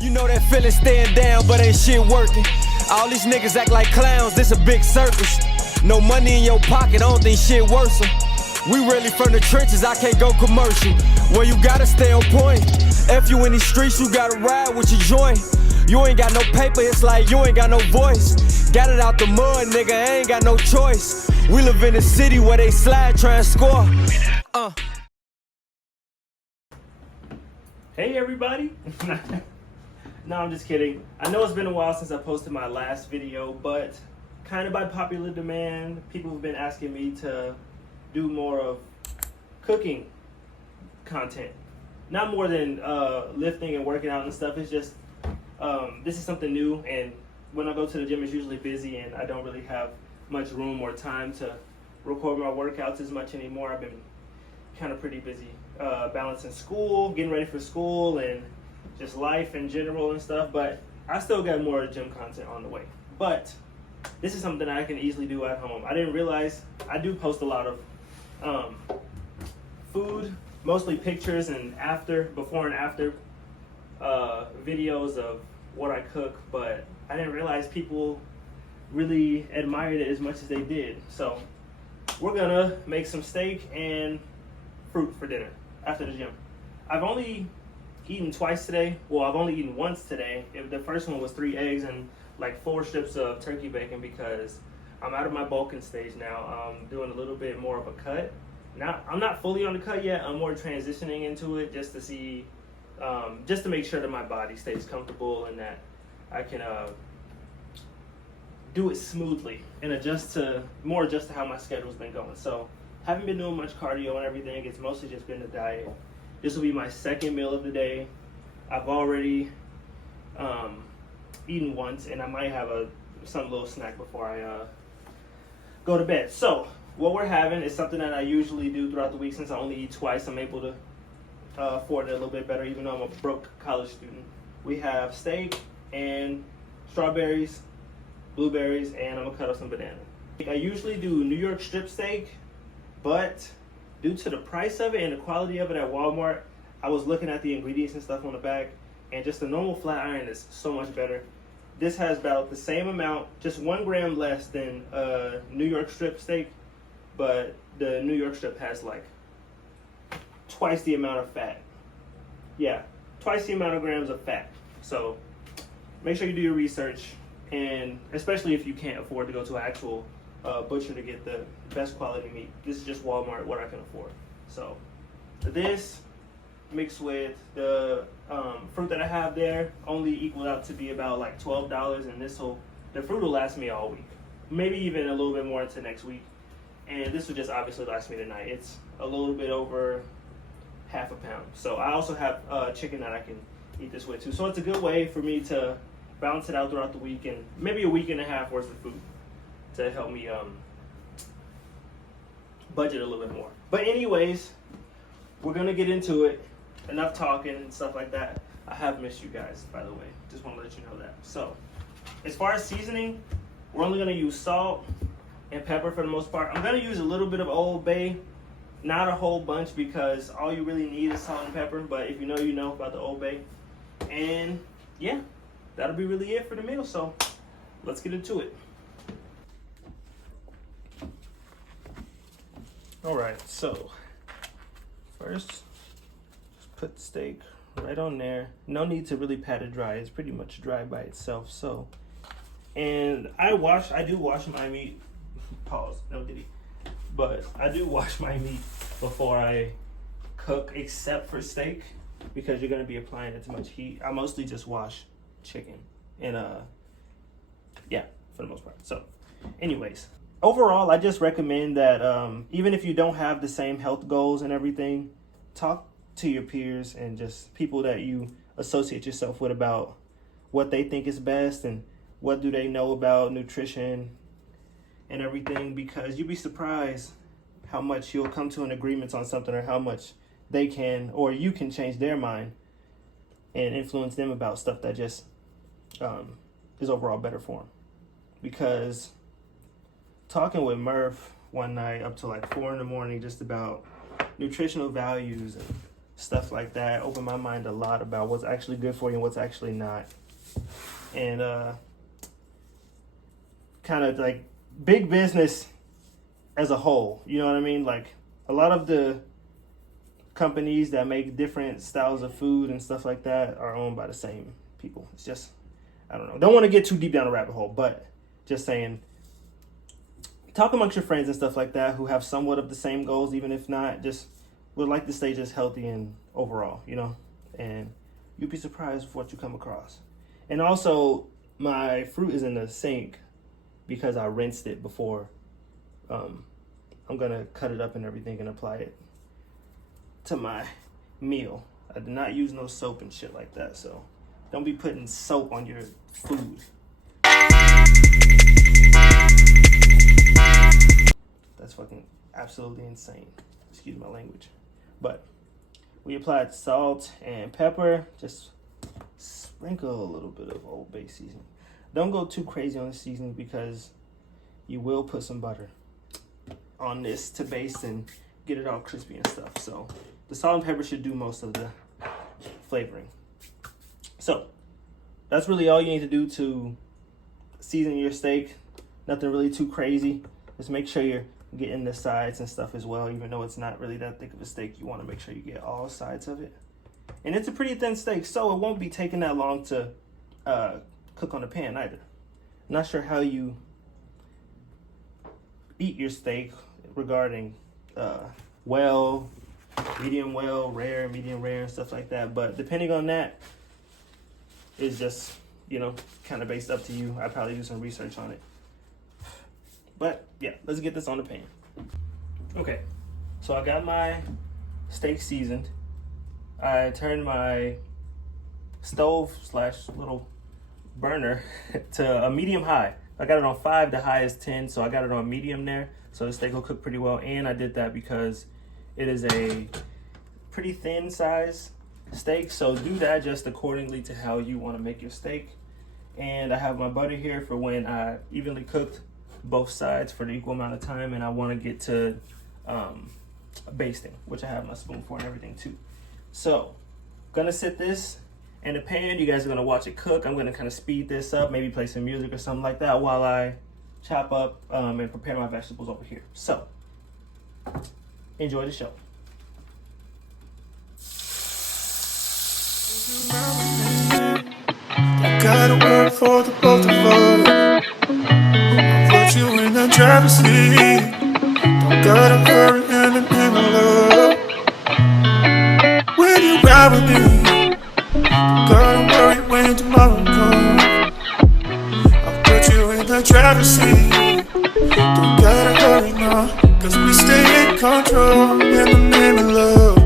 You know that feeling staying down, but ain't shit working. All these niggas act like clowns, this a big circus. No money in your pocket, I don't think shit worse 'em. We really from the trenches, I can't go commercial. Well, you gotta stay on point. If you in these streets, you gotta ride with your joint. You ain't got no paper, it's like you ain't got no voice. Got it out the mud, nigga, I ain't got no choice. We live in a city where they slide, try and score. Hey everybody! No, I'm just kidding. I know it's been a while since I posted my last video, but kind of by popular demand, people have been asking me to do more of cooking content. Not more than lifting and working out and stuff. It's just, this is something new, and when I go to the gym, it's usually busy and I don't really have much room or time to record my workouts as much anymore. I've been kind of pretty busy balancing school, getting ready for school, and just life in general and stuff, but I still got more gym content on the way. But this is something I can easily do at home. I didn't realize I do post a lot of food, mostly pictures and before and after videos of what I cook, but I didn't realize people really admired it as much as they did. So we're gonna make some steak and fruit for dinner after the gym. I've only eaten twice today. Well, I've only eaten once today. The first one was 3 eggs and like 4 strips of turkey bacon because I'm out of my bulking stage now. I'm doing a little bit more of a cut. Now, I'm not fully on the cut yet. I'm more transitioning into it just to see, just to make sure that my body stays comfortable and that I can do it smoothly and adjust to how my schedule's been going. So, haven't been doing much cardio and everything. It's mostly just been the diet. This will be my second meal of the day. I've already eaten once, and I might have some little snack before I go to bed. So what we're having is something that I usually do throughout the week. Since I only eat twice, I'm able to afford it a little bit better, even though I'm a broke college student. We have steak and strawberries, blueberries, and I'm gonna cut up some banana. I usually do New York strip steak, but due to the price of it and the quality of it at Walmart, I was looking at the ingredients and stuff on the back, and just the normal flat iron is so much better. This has about the same amount, just 1 gram less than New York strip steak, but the New York strip has like twice the amount of fat. Yeah, twice the amount of grams of fat. So make sure you do your research, and especially if you can't afford to go to an actual butcher to get the best quality meat. This is just Walmart, what I can afford. So this mixed with the fruit that I have there only equaled out to be about like $12, and the fruit will last me all week, maybe even a little bit more into next week, and this will just obviously last me tonight. It's a little bit over half a pound. So I also have chicken that I can eat this with too. So it's a good way for me to balance it out throughout the week, and maybe a week and a half worth of food to help me budget a little bit more. But anyways, we're gonna get into it. Enough talking and stuff like that. I have missed you guys, by the way. Just want to let you know that. So, as far as seasoning, we're only gonna use salt and pepper for the most part. I'm gonna use a little bit of Old Bay, not a whole bunch, because all you really need is salt and pepper. But if you know, you know about the Old Bay. And yeah, that'll be really it for the meal. So, let's get into it. Alright, so first, just put the steak right on there. No need to really pat it dry. It's pretty much dry by itself. So, and I do wash my meat. Pause, no diddy. But I do wash my meat before I cook, except for steak, because you're gonna be applying it to much heat. I mostly just wash chicken, and yeah, for the most part. So, anyways. Overall, I just recommend that even if you don't have the same health goals and everything, talk to your peers and just people that you associate yourself with about what they think is best and what do they know about nutrition and everything, because you'd be surprised how much you'll come to an agreement on something, or how much they can or you can change their mind and influence them about stuff that just is overall better for them. Because talking with Murph one night up to like 4 in the morning just about nutritional values and stuff like that. Opened my mind a lot about what's actually good for you and what's actually not. And kind of like big business as a whole, you know what I mean? Like a lot of the companies that make different styles of food and stuff like that are owned by the same people. It's just, I don't know. Don't want to get too deep down a rabbit hole, but just saying, talk amongst your friends and stuff like that who have somewhat of the same goals, even if not, just would like to stay just healthy and overall, you know, and you'd be surprised with what you come across. And also, my fruit is in the sink because I rinsed it before. I'm going to cut it up and everything and apply it to my meal. I did not use no soap and shit like that, so don't be putting soap on your food. That's fucking absolutely insane. Excuse my language. But we applied salt and pepper. Just sprinkle a little bit of Old Bay seasoning. Don't go too crazy on the seasoning because you will put some butter on this to baste and get it all crispy and stuff. So the salt and pepper should do most of the flavoring. So that's really all you need to do to season your steak. Nothing really too crazy. Just make sure you're getting the sides and stuff as well. Even though it's not really that thick of a steak, you want to make sure you get all sides of it. And it's a pretty thin steak, so it won't be taking that long to cook on the pan either. Not sure how you eat your steak regarding well, medium well, rare, medium rare, and stuff like that. But depending on that, it's just, you know, kind of based up to you. I'd probably do some research on it. But yeah, let's get this on the pan. Okay, so I got my steak seasoned. I turned my stove / little burner to a medium high. I got it on 5, the high is 10, so I got it on medium there. So the steak will cook pretty well, and I did that because it is a pretty thin size steak, so do that just accordingly to how you want to make your steak. And I have my butter here for when I evenly cooked both sides for the equal amount of time, and I want to get to basting, which I have my spoon for and everything too. So gonna sit this in the pan. You guys are gonna watch it cook. I'm gonna kind of speed this up, maybe play some music or something like that while I chop up and prepare my vegetables over here. So enjoy the show. I gotta work for the both of us. I'll put you in the driver's seat. Don't gotta hurry in the love. When you ride with me, don't gotta worry when tomorrow comes. I'll put you in the driver's seat. Don't gotta hurry now, cause we stay in control in the name of love.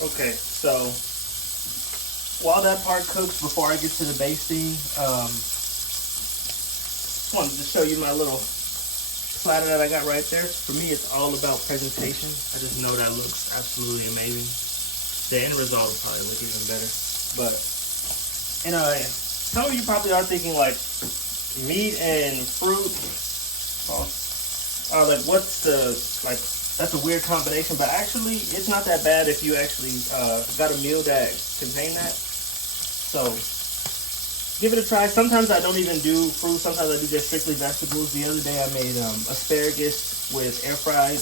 Okay, so while that part cooks, before I get to the basting, wanted to show you my little platter that I got right there. For me, it's all about presentation. I just know that looks absolutely amazing. The end result will probably look even better. But, and some of you probably are thinking like meat and fruit. Like what's the, like, that's a weird combination, but actually it's not that bad if you actually got a meal that contain that. So give it a try. Sometimes I don't even do fruit. Sometimes I do just strictly vegetables. The other day I made asparagus with air fried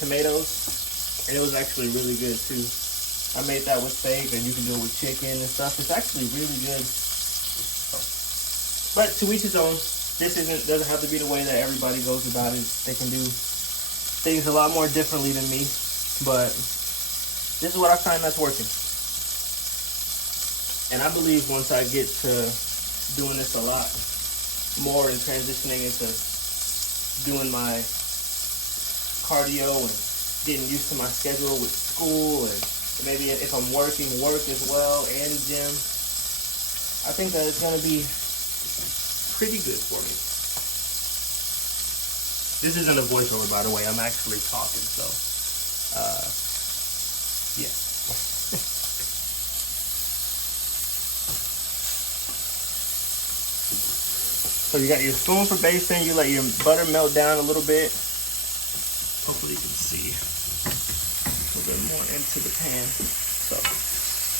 tomatoes, and it was actually really good too. I made that with steak, and you can do it with chicken and stuff. It's actually really good. But to each his own. This doesn't have to be the way that everybody goes about it. They can do things a lot more differently than me, but this is what I find that's working. And I believe once I get to doing this a lot more and transitioning into doing my cardio and getting used to my schedule with school, and maybe if I'm working, work as well, and gym, I think that it's going to be pretty good for me. This isn't a voiceover, by the way. I'm actually talking, so yeah. So you got your spoon for basting. You let your butter melt down a little bit. Hopefully you can see a little bit more into the pan. So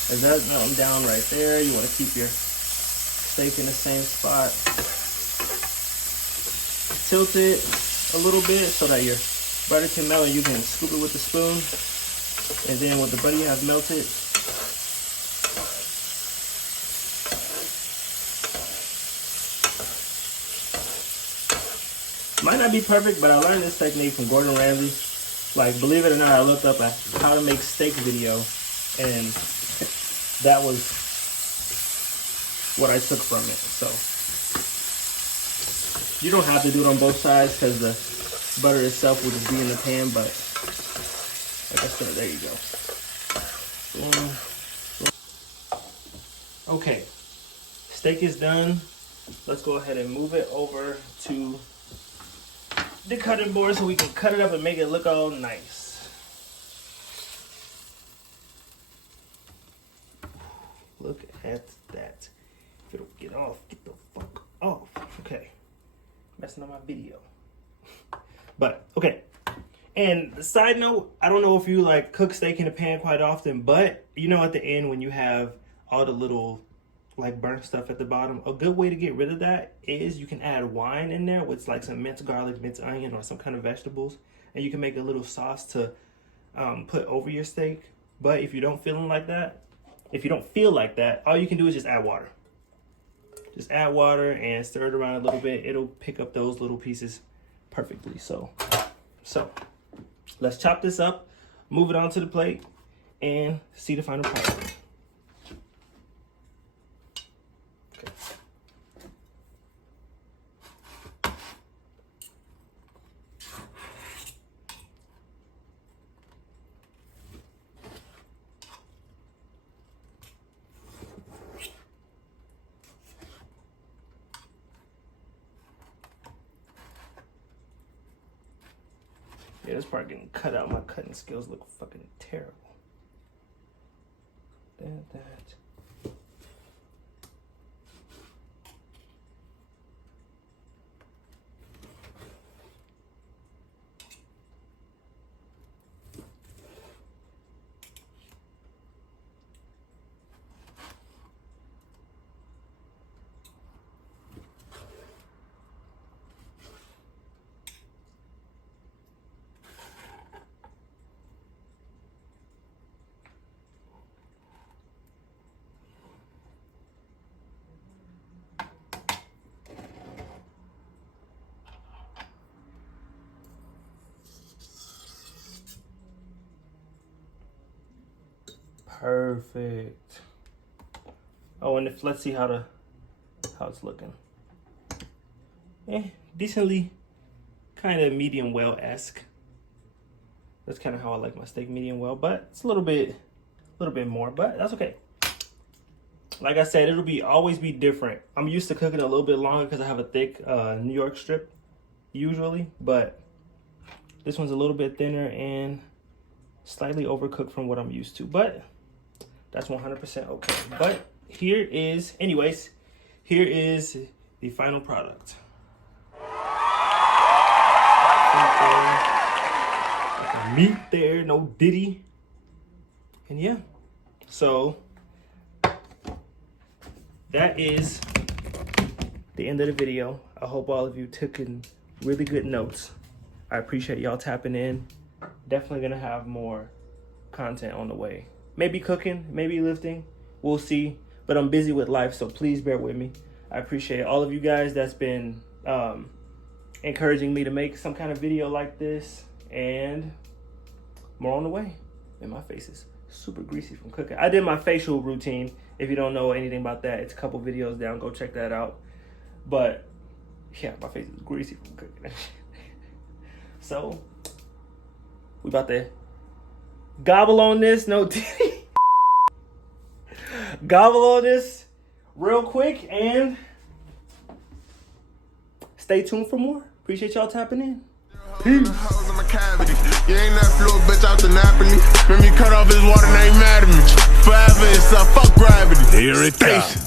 as that's melting down right there, you want to keep your steak in the same spot. Tilt it a little bit so that your butter can melt and you can scoop it with the spoon. And then with the butter you have melted, might not be perfect, but I learned this technique from Gordon Ramsay. Like, believe it or not, I looked up a how to make steak video, and that was what I took from it. So you don't have to do it on both sides because the butter itself will just be in the pan, but like I said, there you go. Okay, steak is done. Let's go ahead and move it over to the cutting board so we can cut it up and make it look all nice. Look at that. If it'll get off, get the fuck off. Okay, messing up my video. But okay, and side note, I don't know if you like cook steak in a pan quite often, but you know at the end when you have all the little like burnt stuff at the bottom, a good way to get rid of that is you can add wine in there with like some minced garlic, minced onion, or some kind of vegetables, and you can make a little sauce to put over your steak. But if you don't feel like that, all you can do is just add water. Just add water and stir it around a little bit. It'll pick up those little pieces perfectly. So let's chop this up, move it onto the plate, and see the final product. Yeah, this part getting cut out. My cutting skills look fucking terrible. That. Perfect. Oh, and let's see how it's looking. Decently kind of medium well-esque. That's kind of how I like my steak, medium well, but it's a little bit more, but that's okay. Like I said, it'll always be different. I'm used to cooking a little bit longer because I have a thick New York strip usually, but this one's a little bit thinner and slightly overcooked from what I'm used to, but that's 100% okay. But here is the final product. Meat there, no diddy. And yeah, so that is the end of the video. I hope all of you took in really good notes. I appreciate y'all tapping in. Definitely gonna have more content on the way. Maybe cooking, maybe lifting, we'll see. But I'm busy with life, so please bear with me. I appreciate all of you guys that's been encouraging me to make some kind of video like this, and more on the way. And my face is super greasy from cooking. I did my facial routine If you don't know anything about that, it's a couple videos down. Go check that out. But yeah, my face is greasy from cooking that shit. So we about to gobble on this. No diddy. Gobble on this real quick and stay tuned for more. Appreciate y'all tapping in. Peace. You ain't that little bitch out the Napoli. When me cut off his water, they ain't mad at me. Forever it's fuck gravity. Here it comes.